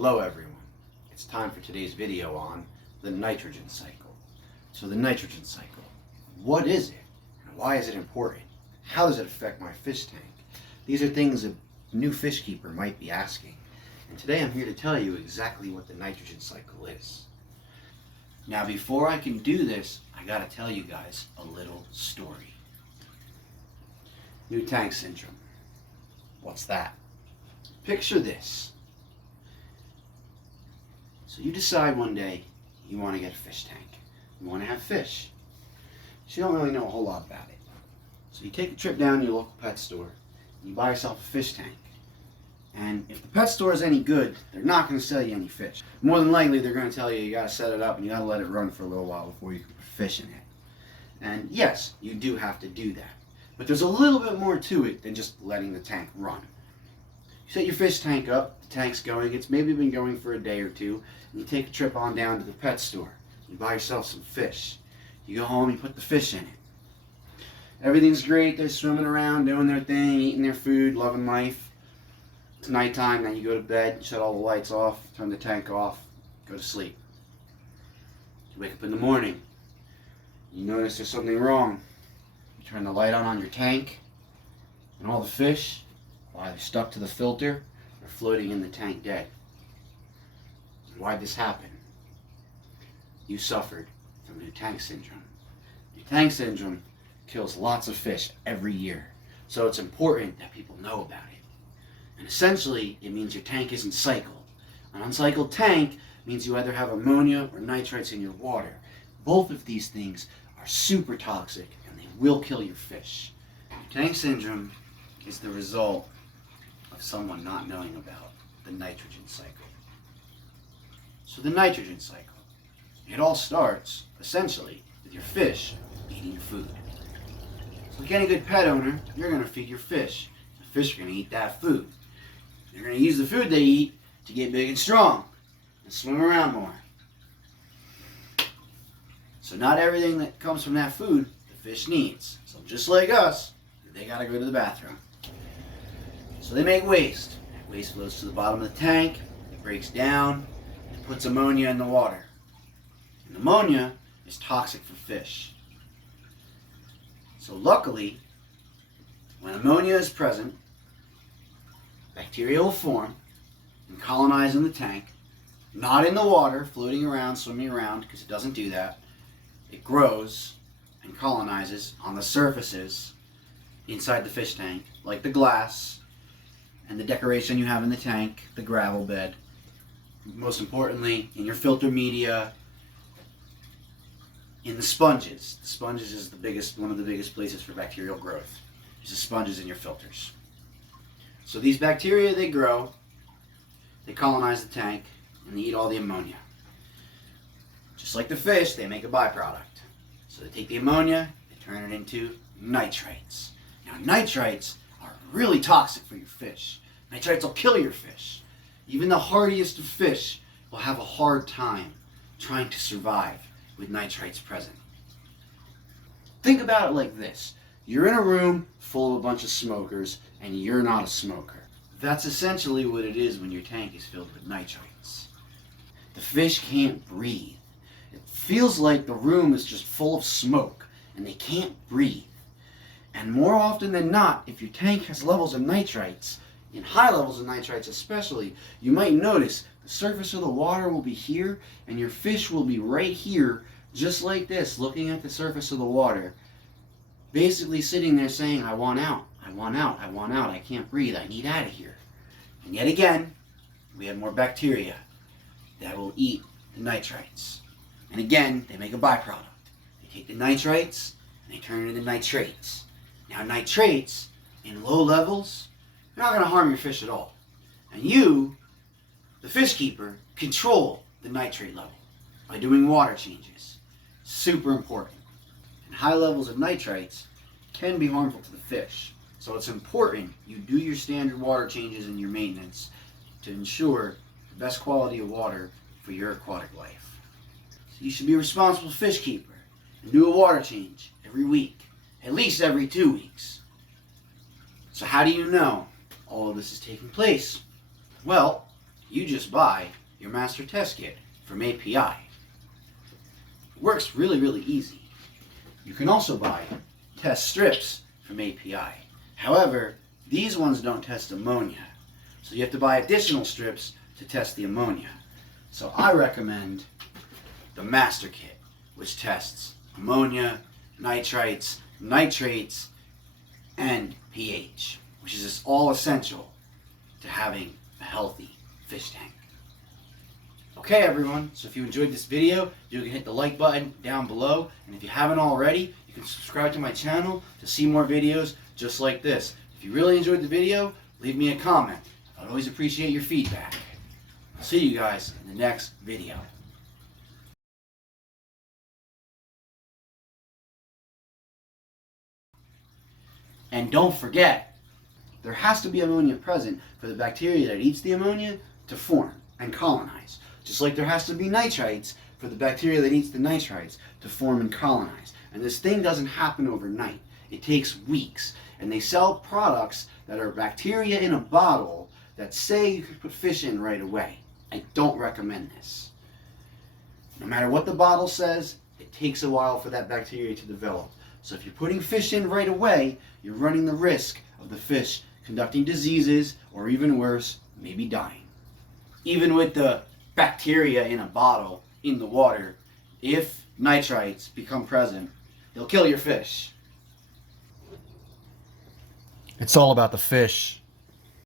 Hello everyone. It's time for today's video on the nitrogen cycle. So the nitrogen cycle, what is it? And why is it important? How does it affect my fish tank? These are things a new fish keeper might be asking. And today I'm here to tell you exactly what the nitrogen cycle is. Now before I can do this, I gotta tell you guys a little story. New tank syndrome. What's that? Picture this. So you decide one day you want to get a fish tank. You want to have fish. But you don't really know a whole lot about it. So you take a trip down to your local pet store and you buy yourself a fish tank. And if the pet store is any good, they're not going to sell you any fish. More than likely they're going to tell you you got to set it up and you got to let it run for a little while before you can put fish in it. And yes, you do have to do that. But there's a little bit more to it than just letting the tank run. You set your fish tank up, the tank's going, it's maybe been going for a day or two, and you take a trip on down to the pet store. You buy yourself some fish. You go home, you put the fish in it. Everything's great, they're swimming around, doing their thing, eating their food, loving life. It's nighttime, then you go to bed, shut all the lights off, turn the tank off, go to sleep. You wake up in the morning, you notice there's something wrong. You turn the light on your tank, and all the fish are either stuck to the filter or floating in the tank dead. Why'd this happen? You suffered from new tank syndrome. New tank syndrome kills lots of fish every year, so it's important that people know about it. And essentially, it means your tank isn't cycled. An uncycled tank means you either have ammonia or nitrates in your water. Both of these things are super toxic and they will kill your fish. New tank syndrome is the result of someone not knowing about the nitrogen cycle. So the nitrogen cycle, it all starts essentially with your fish eating your food. So like any good pet owner, you're going to feed your fish. The fish are going to eat that food. They're going to use the food they eat to get big and strong and swim around more. So not everything that comes from that food the fish needs. So just like us, they got to go to the bathroom. So they make waste. That waste flows to the bottom of the tank, it breaks down, and puts ammonia in the water. And ammonia is toxic for fish. So luckily, when ammonia is present, bacteria will form and colonize in the tank, not in the water, floating around, swimming around, because it doesn't do that. It grows and colonizes on the surfaces inside the fish tank, like the glass, and the decoration you have in the tank, the gravel bed. Most importantly, in your filter media, in the sponges. The sponges is one of the biggest places for bacterial growth. It's the sponges in your filters. So these bacteria, they grow, they colonize the tank, and they eat all the ammonia. Just like the fish, they make a byproduct. So they take the ammonia, they turn it into nitrates. Now nitrates are really toxic for your fish. Nitrates will kill your fish. Even the hardiest of fish will have a hard time trying to survive with nitrates present. Think about it like this. You're in a room full of a bunch of smokers and you're not a smoker. That's essentially what it is when your tank is filled with nitrates. The fish can't breathe. It feels like the room is just full of smoke and they can't breathe. And more often than not, if your tank has levels of nitrates, in high levels of nitrates especially, you might notice the surface of the water will be here and your fish will be right here, just like this, looking at the surface of the water, basically sitting there saying, I want out, I want out, I want out, I can't breathe, I need out of here. And yet again, we have more bacteria that will eat the nitrates. And again, they make a byproduct. They take the nitrates and they turn it into nitrates. Now nitrates, in low levels, they're not going to harm your fish at all. And you, the fish keeper, control the nitrate level by doing water changes. Super important. And high levels of nitrates can be harmful to the fish. So it's important you do your standard water changes and your maintenance to ensure the best quality of water for your aquatic life. So you should be a responsible fish keeper and do a water change every week, at least every 2 weeks. So how do you know all of this is taking place? Well, you just buy your master test kit from API. It works really, really easy. You can also buy test strips from API. However, these ones don't test ammonia, so you have to buy additional strips to test the ammonia. So I recommend the master kit, which tests ammonia, nitrites, nitrates, and pH, which is just all essential to having a healthy fish tank. Okay everyone, so if you enjoyed this video, you can hit the like button down below, and if you haven't already, you can subscribe to my channel to see more videos just like this. If you really enjoyed the video, leave me a comment. I'd always appreciate your feedback. I'll see you guys in the next video. And don't forget, there has to be ammonia present for the bacteria that eats the ammonia to form and colonize. Just like there has to be nitrites for the bacteria that eats the nitrites to form and colonize. And this thing doesn't happen overnight. It takes weeks. And they sell products that are bacteria in a bottle that say you can put fish in right away. I don't recommend this. No matter what the bottle says, it takes a while for that bacteria to develop. So if you're putting fish in right away, you're running the risk of the fish conducting diseases, or even worse, maybe dying. Even with the bacteria in a bottle in the water, if nitrites become present, they'll kill your fish. It's all about the fish.